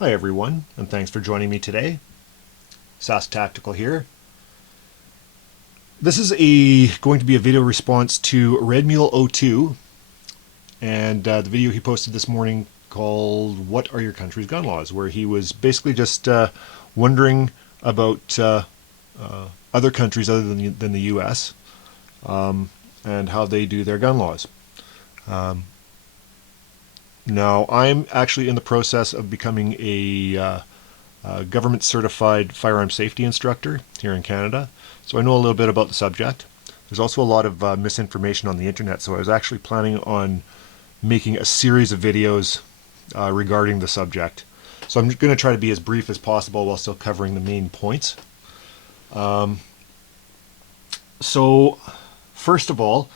Hi everyone, and thanks for joining me today. Sasktactical here. This is going to be a video response to redmule02 and the video he posted this morning called "What Are Your Country's Gun Laws?", where he was basically just wondering about other countries other than the US and how they do their gun laws. Now, I'm actually in the process of becoming a government certified firearm safety instructor here in Canada, so I know a little bit about the subject. There's also a lot of misinformation on the internet, so I was actually planning on making a series of videos regarding the subject. So I'm going to try to be as brief as possible while still covering the main points. So first of all,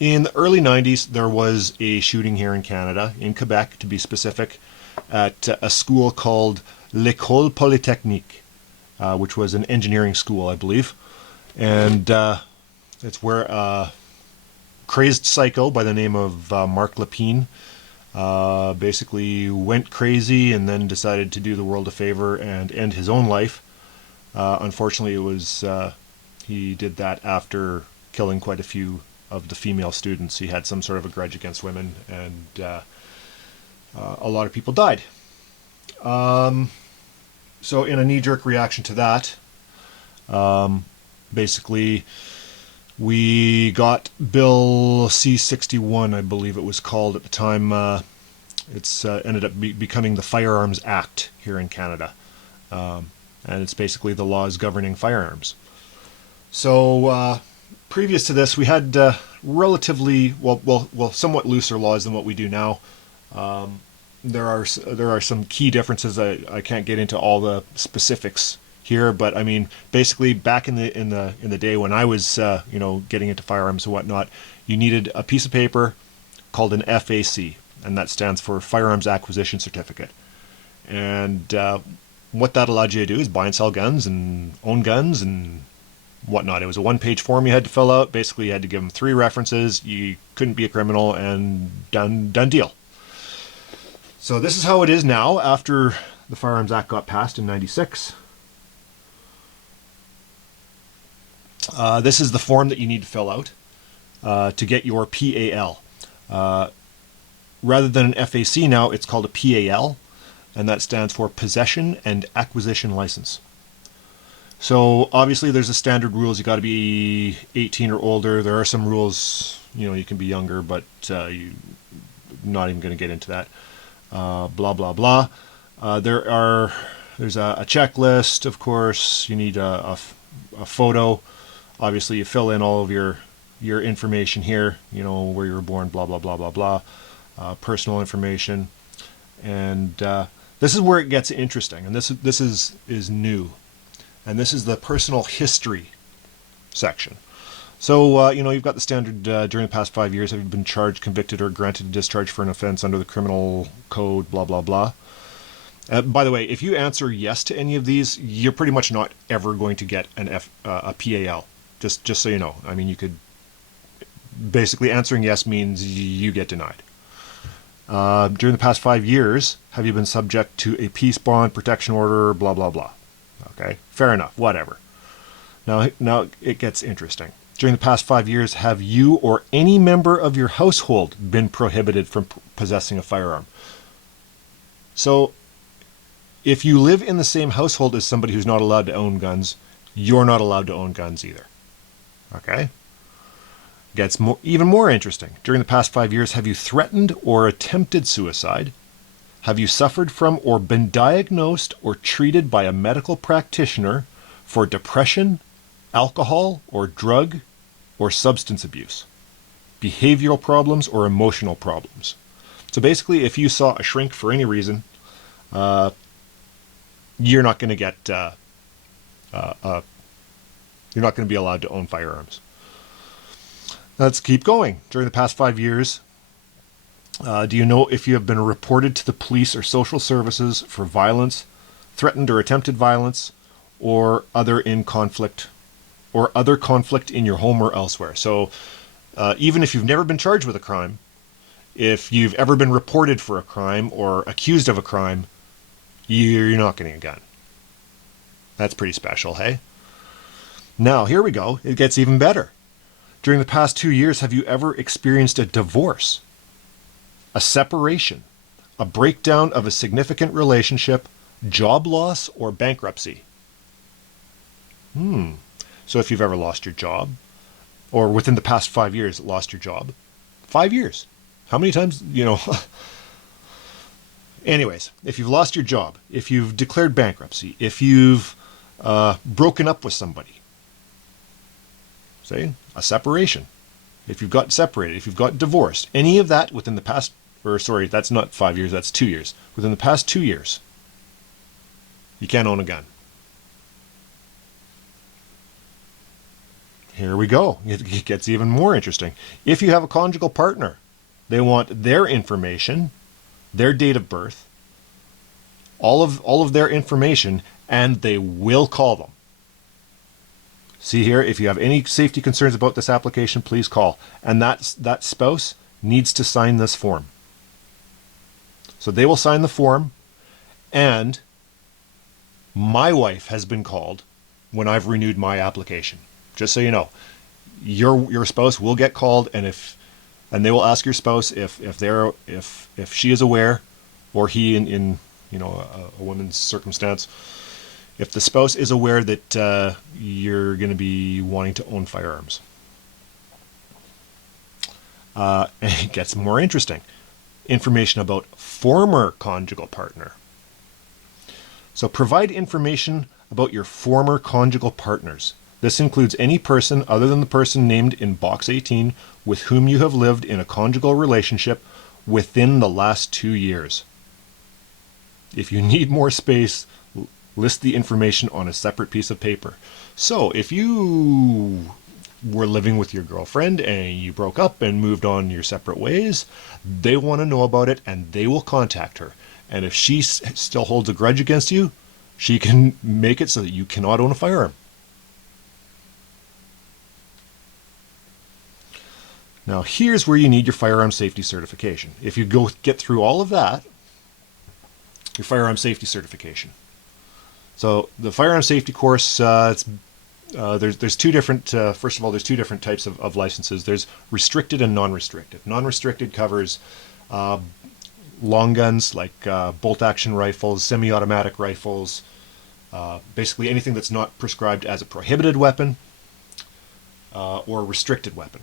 in the early 90s, there was a shooting here in Canada, in Quebec to be specific, at a school called l'École Polytechnique, which was an engineering school, I believe. And it's where a crazed psycho by the name of Marc Lepine basically went crazy and then decided to do the world a favor and end his own life. Unfortunately, it was he did that after killing quite a few of the female students. He had some sort of a grudge against women, and a lot of people died. So in a knee-jerk reaction to that, basically we got Bill C-61, I believe it was called at the time. It's ended up becoming the Firearms Act here in Canada, and it's basically the laws governing firearms. So previous to this, we had relatively somewhat looser laws than what we do now. There are some key differences. I can't get into all the specifics here, but I mean, basically, back in the day when I was getting into firearms and whatnot, you needed a piece of paper called an FAC, and that stands for Firearms Acquisition Certificate. And what that allowed you to do is buy and sell guns and own guns and whatnot. It was a one-page form you had to fill out. Basically, you had to give them 3 references. You couldn't be a criminal, and done deal. So this is how it is now after the Firearms Act got passed in '96. This is the form that you need to fill out to get your PAL. Rather than an FAC now, it's called a PAL, and that stands for Possession and Acquisition License. So obviously there's the standard rules. You got to be 18 or older. There are some rules, you can be younger, but you're not even going to get into that. Blah blah blah. There's a checklist, of course. You need a photo. Obviously, you fill in all of your information here. Where you were born, blah blah blah blah blah. Personal information, and this is where it gets interesting. And this is new. And this is the personal history section. So, you've got the standard during the past 5 years, have you been charged, convicted, or granted a discharge for an offense under the criminal code, blah, blah, blah. By the way, if you answer yes to any of these, you're pretty much not ever going to get a PAL. Just so you know. I mean, you could... Basically, answering yes means you get denied. During the past 5 years, have you been subject to a peace bond, protection order, blah, blah, blah. Okay, fair enough, whatever. Now it gets interesting. During the past 5 years, have you or any member of your household been prohibited from possessing a firearm? So, if you live in the same household as somebody who's not allowed to own guns, you're not allowed to own guns either. Okay? Gets even more interesting. During the past 5 years, have you threatened or attempted suicide? Have you suffered from or been diagnosed or treated by a medical practitioner for depression, alcohol or drug or substance abuse, behavioral problems or emotional problems? So basically, if you saw a shrink for any reason, you're not going to get you're not going to be allowed to own firearms. Let's keep going. During the past 5 years, do you know if you have been reported to the police or social services for violence, threatened or attempted violence, or other conflict in your home or elsewhere? So even if you've never been charged with a crime, if you've ever been reported for a crime or accused of a crime, you're not getting a gun. That's pretty special, hey? Now, here we go. It gets even better. During the past 2 years, have you ever experienced a divorce, a separation, a breakdown of a significant relationship, job loss, or bankruptcy? So if you've ever lost your job, or within the past 5 years lost your job, 5 years. How many times, Anyways, if you've lost your job, if you've declared bankruptcy, if you've broken up with somebody, say a separation, if you've got separated, if you've got divorced, any of that within the past, or sorry, that's not 5 years, that's 2 years. Within the past 2 years, you can't own a gun. Here we go. It gets even more interesting. If you have a conjugal partner, they want their information, their date of birth, all of their information, and they will call them. See here, if you have any safety concerns about this application, please call. And that spouse needs to sign this form. So they will sign the form, and my wife has been called when I've renewed my application. Just so you know, your spouse will get called, and they will ask your spouse if she is aware, or he in a woman's circumstance, if the spouse is aware that you're going to be wanting to own firearms. And it gets more interesting. Information about former conjugal partner. So provide information about your former conjugal partners. This includes any person other than the person named in box 18 with whom you have lived in a conjugal relationship within the last 2 years. If you need more space, list the information on a separate piece of paper. So if you were living with your girlfriend and you broke up and moved on your separate ways, they want to know about it and they will contact her. And if she still holds a grudge against you, she can make it so that you cannot own a firearm. Now here's where you need your firearm safety certification. If you get through all of that, your firearm safety certification. So the firearm safety course, there's two different, first of all, there's two different types of licenses. There's restricted and non-restricted. Non-restricted covers long guns like bolt action rifles, semi-automatic rifles, basically anything that's not prescribed as a prohibited weapon or restricted weapon.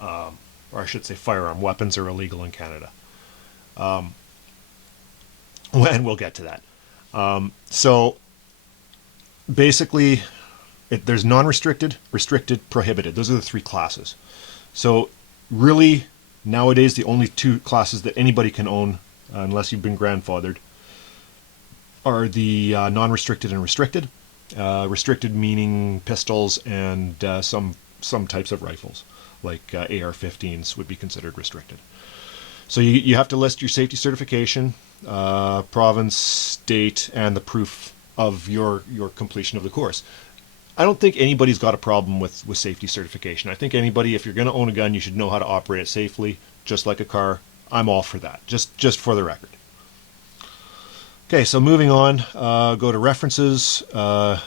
Or I should say firearm. Weapons are illegal in Canada. And we'll get to that. So basically, there's non-restricted, restricted, prohibited. Those are the three classes. So really, nowadays, the only two classes that anybody can own, unless you've been grandfathered, are the non-restricted and restricted. Restricted meaning pistols and some types of rifles, like AR-15s would be considered restricted. So you have to list your safety certification, province, state, and the proof of your completion of the course. I don't think anybody's got a problem with safety certification. I think anybody, if you're going to own a gun, you should know how to operate it safely, just like a car. I'm all for that, just for the record. Okay, so moving on, go to references. A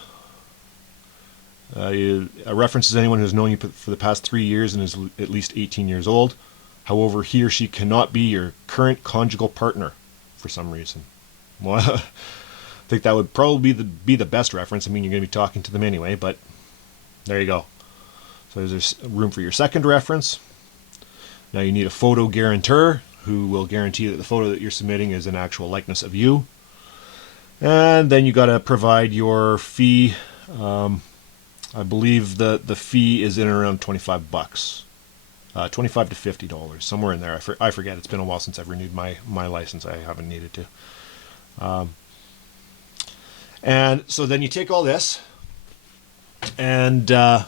reference is anyone who's known you for the past 3 years and is at least 18 years old. However, he or she cannot be your current conjugal partner for some reason. Well, I think that would probably be the best reference. I mean, you're going to be talking to them anyway, but there you go. So there's room for your second reference. Now you need a photo guarantor who will guarantee that the photo that you're submitting is an actual likeness of you. And then you got to provide your fee. I believe the fee is in around $25, $25 to $50, somewhere in there. I forget. It's been a while since I've renewed my license. I haven't needed to. And so then you take all this, and all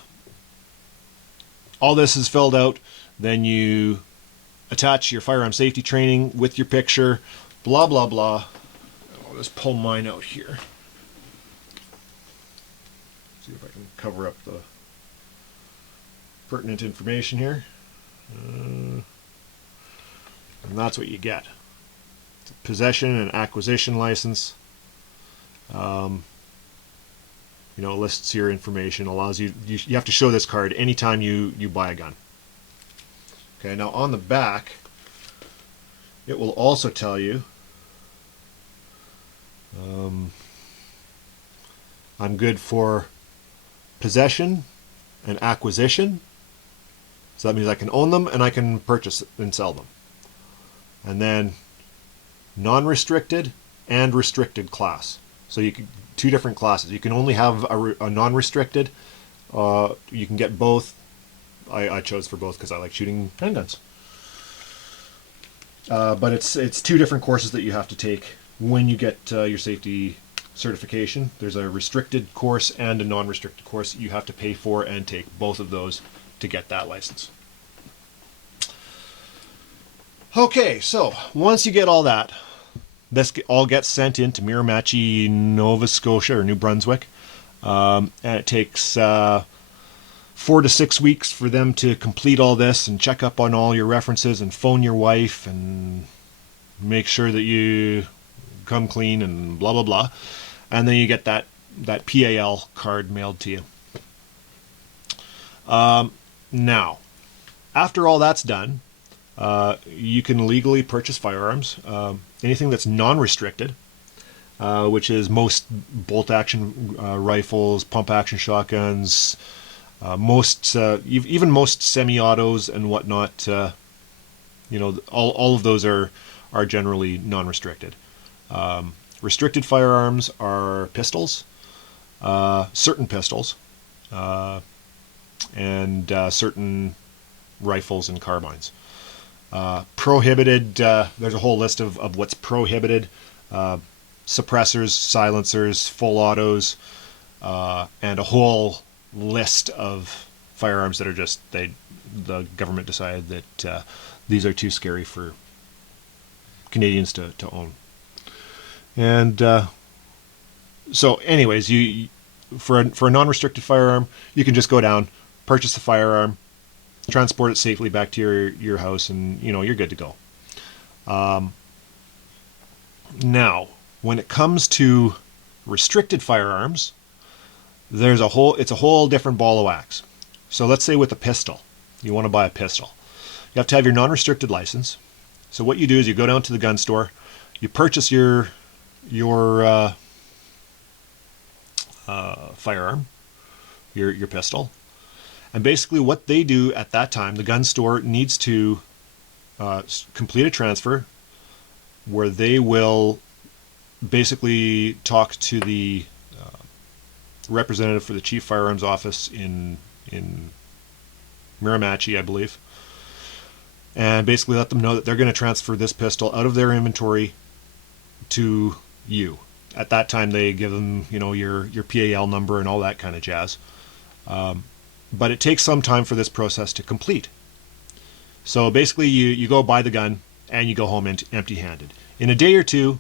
this is filled out. Then you attach your firearm safety training with your picture, blah, blah, blah. I'll just pull mine out here. See if I can cover up the pertinent information here. And that's what you get. Possession and acquisition license. You know, lists your information, allows you, you have to show this card anytime you buy a gun. Okay, now on the back, it will also tell you, I'm good for possession and acquisition. So that means I can own them and I can purchase and sell them. And then non-restricted and restricted class. So you can, two different classes. You can only have a non-restricted. You can get both. I chose for both because I like shooting handguns. But it's two different courses that you have to take when you get your safety certification. There's a restricted course and a non-restricted course you have to pay for and take both of those to get that license. Okay, so once you get all that, this all gets sent into Miramichi, Nova Scotia or New Brunswick, and it takes 4 to 6 weeks for them to complete all this and check up on all your references and phone your wife and make sure that you come clean and blah blah blah, and then you get that PAEL card mailed to you. Now, after all that's done, you can legally purchase firearms. Anything that's non-restricted, which is most bolt-action rifles, pump-action shotguns, even most semi-autos and whatnot. You know, all of those are generally non-restricted. Restricted firearms are pistols, certain pistols, and certain rifles and carbines. Prohibited, there's a whole list of what's prohibited. Suppressors, silencers, full autos, and a whole list of firearms that are just, the government decided that these are too scary for Canadians to own. And so anyways, for a non-restricted firearm, you can just go down, purchase the firearm, transport it safely back to your house, and you know you're good to go. Now, when it comes to restricted firearms, it's a whole different ball of wax. So let's say with a pistol, you want to buy a pistol. You have to have your non-restricted license. So what you do is you go down to the gun store, you purchase your firearm, your pistol. And basically what they do at that time, the gun store needs to complete a transfer where they will basically talk to the representative for the Chief Firearms Office in Miramichi, I believe, and basically let them know that they're going to transfer this pistol out of their inventory to you. At that time, they give them, you know, your PAEL number and all that kind of jazz. But it takes some time for this process to complete. So basically, you go buy the gun and you go home empty-handed. In a day or two,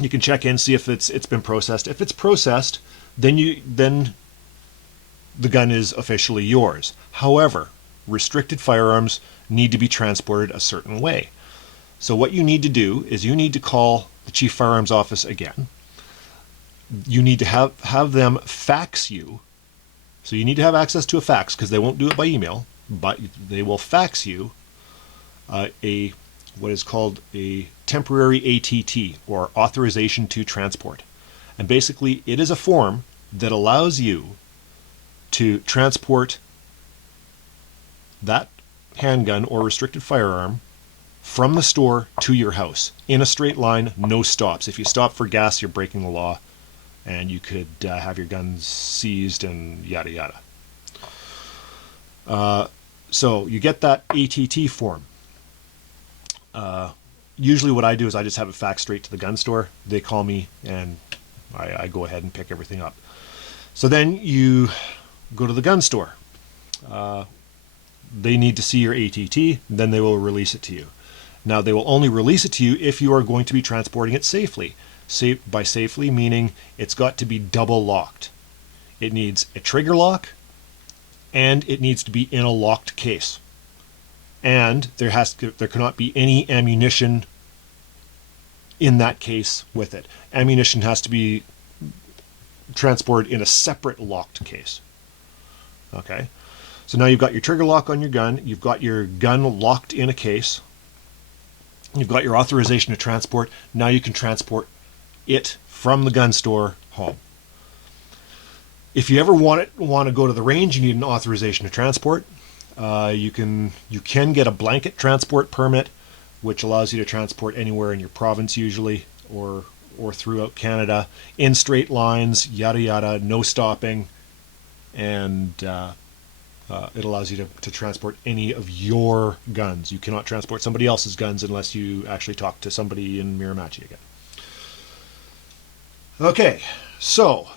you can check in, see if it's been processed. If it's processed, then the gun is officially yours. However, restricted firearms need to be transported a certain way. So what you need to do is you need to call the Chief Firearms Office again. You need to have them fax you. So you need to have access to a fax, because they won't do it by email, but they will fax you what is called a temporary ATT, or authorization to transport. And basically it is a form that allows you to transport that handgun or restricted firearm from the store to your house in a straight line, no stops. If you stop for gas, you're breaking the law, and you could have your guns seized and yada yada. So you get that ATT form. Usually what I do is I just have it faxed straight to the gun store. They call me and I go ahead and pick everything up. So then you go to the gun store. They need to see your ATT, then they will release it to you. Now they will only release it to you if you are going to be transporting it safely. By safely meaning it's got to be double locked. It needs a trigger lock and it needs to be in a locked case. and there cannot be any ammunition in that case with it. Ammunition has to be transported in a separate locked case. Okay, so now you've got your trigger lock on your gun, you've got your gun locked in a case, you've got your authorization to transport. Now you can transport it from the gun store home. If you ever want to go to the range, you need an authorization to transport. You can get a blanket transport permit, which allows you to transport anywhere in your province usually, or throughout Canada, in straight lines, yada yada, no stopping, and it allows you to transport any of your guns. You cannot transport somebody else's guns unless you actually talk to somebody in Miramichi again. Okay, so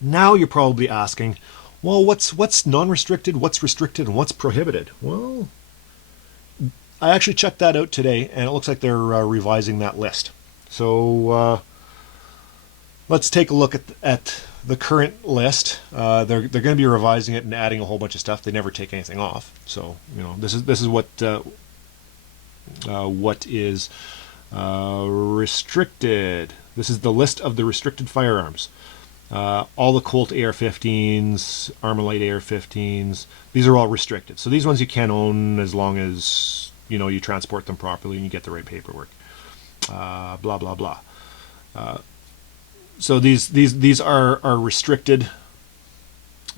now you're probably asking, well, what's non-restricted, what's restricted, and what's prohibited? Well, I actually checked that out today, and it looks like they're revising that list. So let's take a look at the current list. They're going to be revising it and adding a whole bunch of stuff. They never take anything off. So this is what is restricted. This is the list of the restricted firearms. All the Colt AR-15s, Armalite AR-15s, these are all restricted. So these ones you can't own as long as you transport them properly and you get the right paperwork. Blah blah blah. So these are restricted,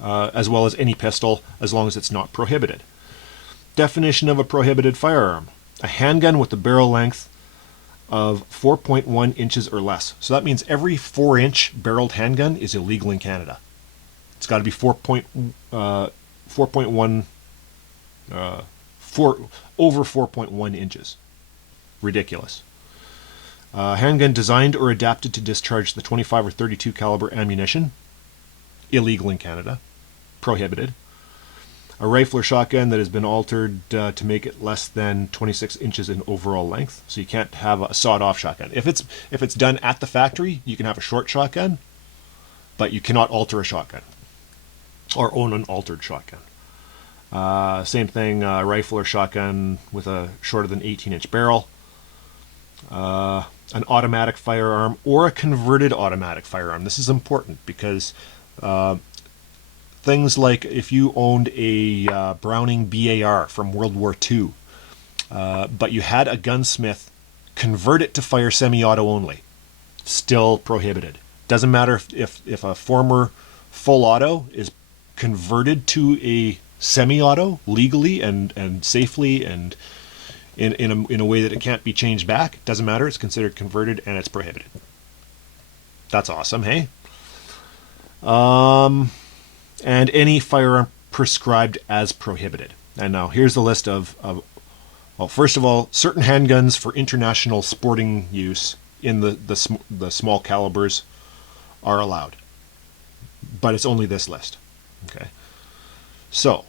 as well as any pistol, as long as it's not prohibited. Definition of a prohibited firearm: a handgun with a barrel length of 4.1 inches or less. So that means every 4-inch barreled handgun is illegal in Canada. It's got to be 4.1 over 4.1 inches. Ridiculous. Handgun designed or adapted to discharge the 25 or 32 caliber ammunition. Illegal in Canada. Prohibited. A rifle or shotgun that has been altered to make it less than 26 inches in overall length. So you can't have a sawed-off shotgun. If it's done at the factory, you can have a short shotgun, but you cannot alter a shotgun or own an altered shotgun. Same thing, rifle or shotgun with a shorter than 18-inch barrel. An automatic firearm or a converted automatic firearm. This is important because things like if you owned a Browning BAR from World War II, but you had a gunsmith convert it to fire semi-auto only, still prohibited. Doesn't matter if a former full auto is converted to a semi-auto legally and safely and in a way that it can't be changed back. Doesn't matter. It's considered converted and it's prohibited. That's awesome, hey? And any firearm prescribed as prohibited. And now here's the list of well, first of all, certain handguns for international sporting use in the small calibers are allowed, but it's only this list. Okay, so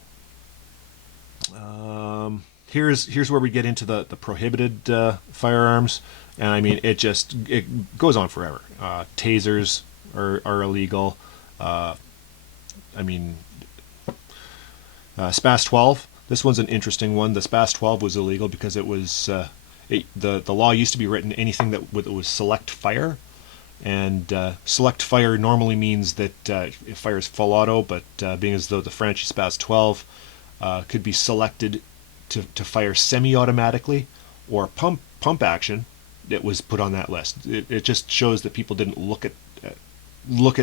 here's where we get into the prohibited firearms, and I mean it goes on forever. Tasers are illegal. SPAS 12. This one's an interesting one. The SPAS 12 was illegal because it was the law used to be written anything that was select fire, and select fire normally means that it fires full auto, but being as though the French SPAS 12 could be selected to fire semi-automatically or pump action, it was put on that list. It just shows that people didn't look at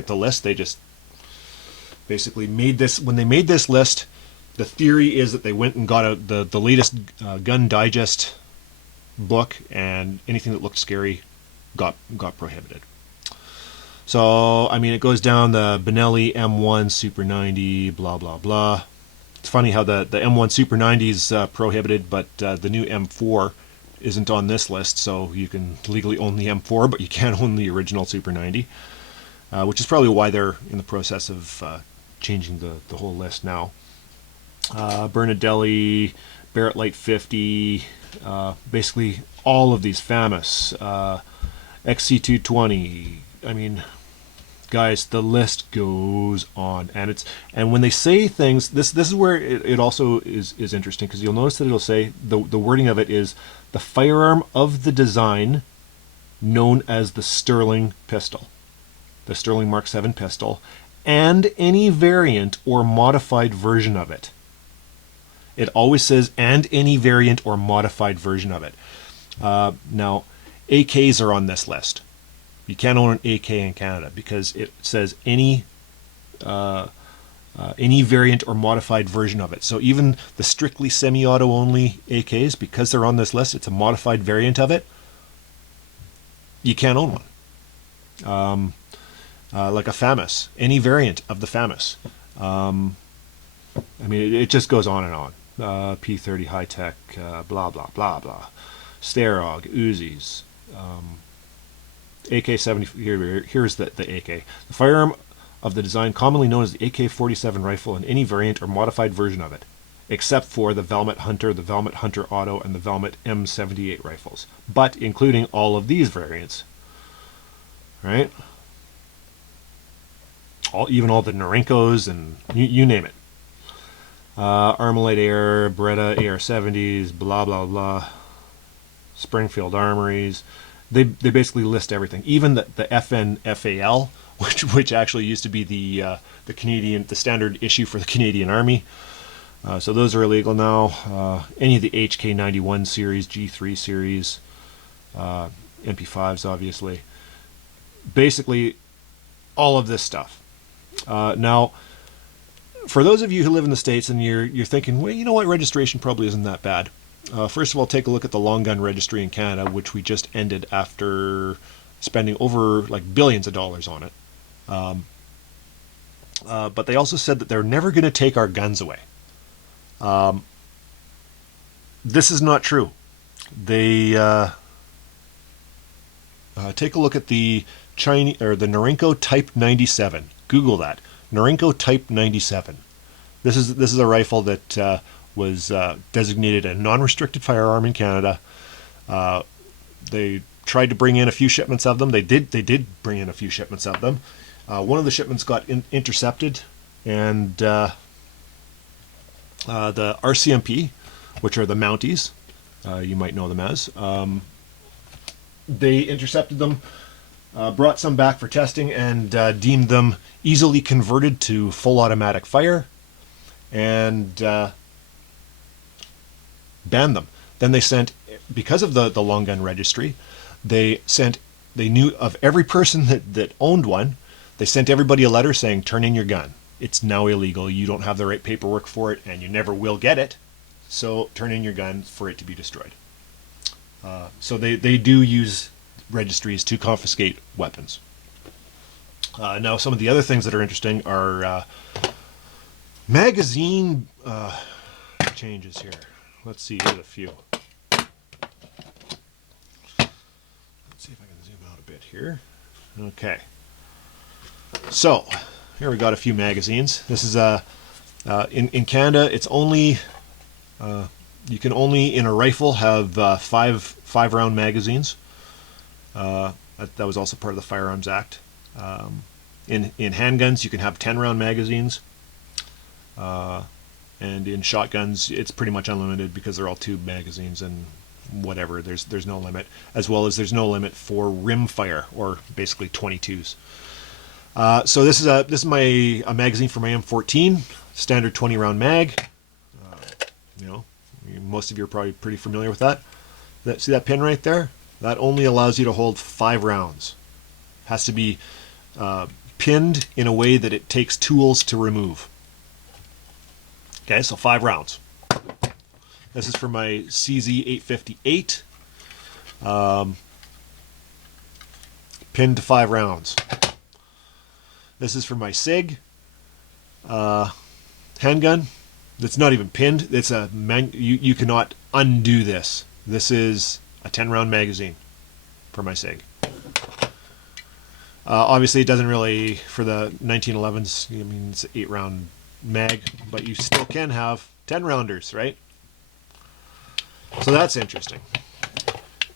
the list. They just basically made this. When they made this list, the theory is that they went and got the latest Gun Digest book, and anything that looked scary got prohibited. So I mean, it goes down the Benelli M1 Super 90, blah blah blah. It's funny how the M1 Super 90 is prohibited, but the new M4 isn't on this list. So you can legally own the M4, but you can't own the original Super 90, which is probably why they're in the process of changing the whole list now. Bernadelli, Barrett Light 50, basically all of these FAMAS, XC220. I mean, Guys, the list goes on, and when they say things, this is where it also is interesting, because you'll notice that it'll say the wording of it is the firearm of the design known as the Sterling pistol, the Sterling Mark 7 pistol, and any variant or modified version of it. It always says and any variant or modified version of it. Now, AKs are on this list. You can't own an AK in Canada because it says any variant or modified version of it. So even the strictly semi-auto only AKs, because they're on this list, it's a modified variant of it. You can't own one. Like a FAMAS, any variant of the FAMAS. I mean, it just goes on and on. P30 high tech, blah blah blah blah. Starog, Uzis. AK-70, here's the AK. The firearm of the design commonly known as the AK-47 rifle and any variant or modified version of it, except for the Valmet Hunter, the Valmet Hunter Auto, and the Valmet M78 rifles, but including all of these variants. Right? Even all the Norinkos and you name it. Armalite Air, Beretta AR-70s, blah blah blah. Springfield Armories. They basically list everything, even the FN FAL, which actually used to be the standard issue for the Canadian Army. So those are illegal now. Any of the HK91 series, G3 series, MP5s, obviously. Basically, all of this stuff. Now, for those of you who live in the States and you're thinking, well, you know what, registration probably isn't that bad. First of all, take a look at the long gun registry in Canada, which we just ended after spending over like billions of dollars on it. But they also said that they're never going to take our guns away. This is not true. They take a look at the Chinese or the Norinco Type 97. Google that, Norinco Type 97. This is a rifle that was designated a non-restricted firearm in Canada. They tried to bring in a few shipments of them. They did bring in a few shipments of them. One of the shipments got intercepted, and the RCMP, which are the Mounties, you might know them as, they intercepted them, brought some back for testing, and deemed them easily converted to full automatic fire, and banned them. Then they sent, because of the long gun registry, they knew of every person that owned one. They sent everybody a letter saying, turn in your gun. It's now illegal. You don't have the right paperwork for it, and you never will get it. So turn in your gun for it to be destroyed. So they do use registries to confiscate weapons. Now, some of the other things that are interesting are magazine changes here. Let's see, here's a few. Let's see if I can zoom out a bit here. Okay. So, here we got a few magazines. This is in Canada, it's only you can only in a rifle have five round magazines. That was also part of the Firearms Act. In handguns, you can have 10-round magazines. And in shotguns, it's pretty much unlimited because they're all tube magazines and whatever. There's no limit, as well as there's no limit for rim fire, or basically 22s. So this is a magazine for my M14, standard 20-round mag. Most of you are probably pretty familiar with that. See that pin right there? That only allows you to hold 5 rounds. Has to be pinned in a way that it takes tools to remove. Okay, so 5 rounds. This is for my CZ858. Pinned to 5 rounds. This is for my SIG handgun. It's not even pinned. It's you cannot undo this. This is a 10-round magazine for my SIG. Obviously, it doesn't really, for the 1911s, I mean, it's an 8-round mag, but you still can have 10-rounders, right? So that's interesting.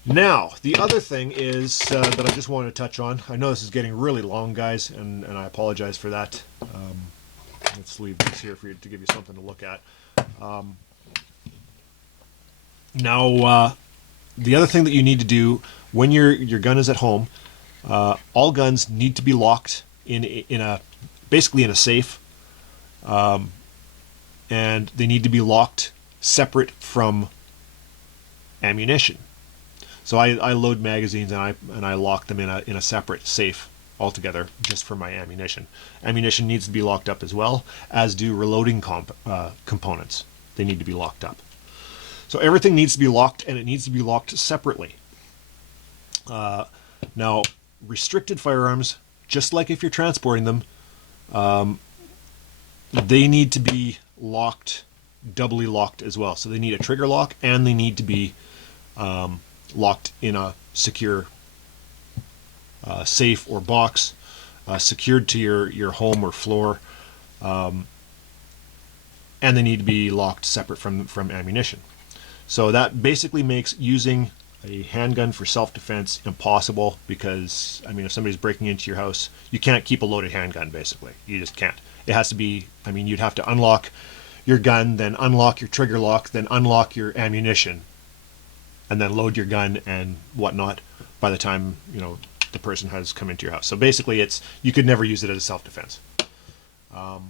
Now, the other thing is that I just wanted to touch on. I know this is getting really long, guys, and I apologize for that. Let's leave this here for you to give you something to look at. Now, the other thing that you need to do when your gun is at home, all guns need to be locked in a basically in a safe, and they need to be locked separate from ammunition. So I load magazines and I lock them in a separate safe altogether just for my ammunition. Ammunition needs to be locked up as well, as do reloading components. They need to be locked up. So everything needs to be locked, and it needs to be locked separately. Now, restricted firearms, just like if you're transporting them, they need to be locked, doubly locked as well. So they need a trigger lock, and they need to be locked in a secure safe or box, secured to your home or floor, and they need to be locked separate from ammunition. So that basically makes using a handgun for self-defense impossible, because I mean, if somebody's breaking into your house, you can't keep a loaded handgun. Basically, you just can't. It has to be, I mean, you'd have to unlock your gun, then unlock your trigger lock, then unlock your ammunition, and then load your gun and whatnot by the time, you know, the person has come into your house. So basically, you could never use it as a self-defense. Yeah,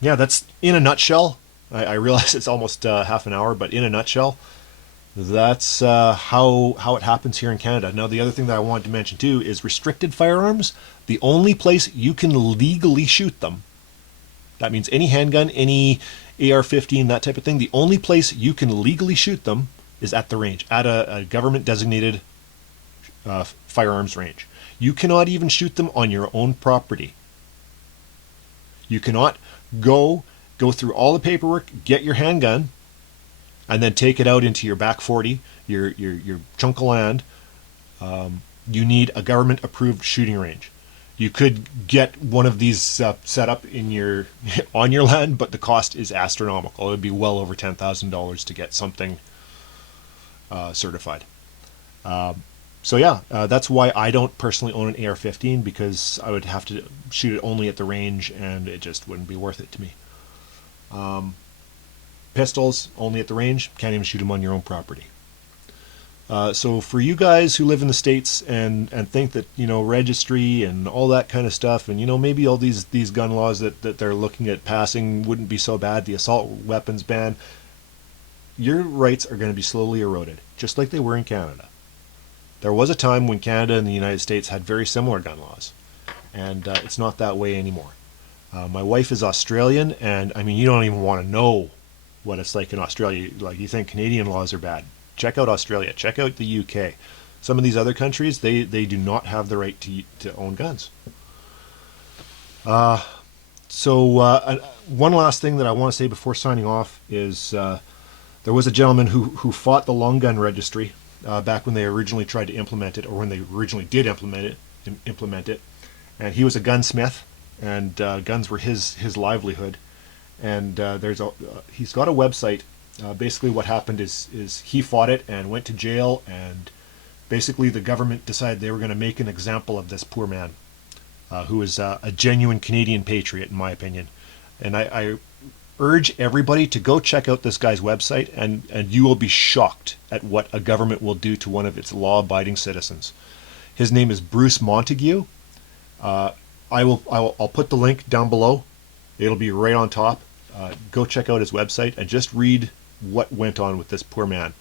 that's in a nutshell. I realize it's almost half an hour, but in a nutshell, that's how it happens here in Canada. Now, the other thing that I wanted to mention too is restricted firearms. The only place you can legally shoot them, that means any handgun, any AR-15, that type of thing, the only place you can legally shoot them is at the range, at a government-designated firearms range. You cannot even shoot them on your own property. You cannot go through all the paperwork, get your handgun, and then take it out into your back 40, your chunk of land. You need a government-approved shooting range. You could get one of these set up in on your land, but the cost is astronomical. It would be well over $10,000 to get something certified. So yeah, that's why I don't personally own an AR-15, because I would have to shoot it only at the range, and it just wouldn't be worth it to me. Pistols only at the range, can't even shoot them on your own property. So for you guys who live in the States and think that, you know, registry and all that kind of stuff, and, you know, maybe all these gun laws that they're looking at passing wouldn't be so bad, the assault weapons ban, your rights are going to be slowly eroded, just like they were in Canada. There was a time when Canada and the United States had very similar gun laws, and it's not that way anymore. My wife is Australian, and I mean, you don't even want to know what it's like in Australia. Like, you think Canadian laws are bad. Check out Australia. Check out the UK. Some of these other countries, they do not have the right to own guns. So one last thing that I want to say before signing off is there was a gentleman who fought the long gun registry back when they originally tried to implement it, or when they originally did implement it. And he was a gunsmith, and guns were his livelihood. And he's got a website. Basically what happened is he fought it and went to jail, and basically the government decided they were going to make an example of this poor man, who is a genuine Canadian patriot, in my opinion. And I urge everybody to go check out this guy's website, and you will be shocked at what a government will do to one of its law-abiding citizens. His name is Bruce Montague. I'll put the link down below. It'll be right on top. Go check out his website and just read what went on with this poor man.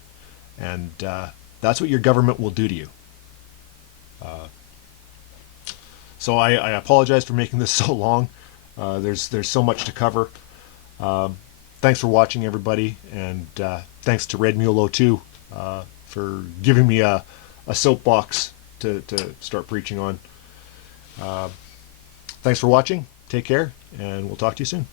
And that's what your government will do to you. So I apologize for making this so long. There's so much to cover. Thanks for watching, everybody, and thanks to redmule02 for giving me a soapbox to start preaching on. Thanks for watching. Take care, and we'll talk to you soon.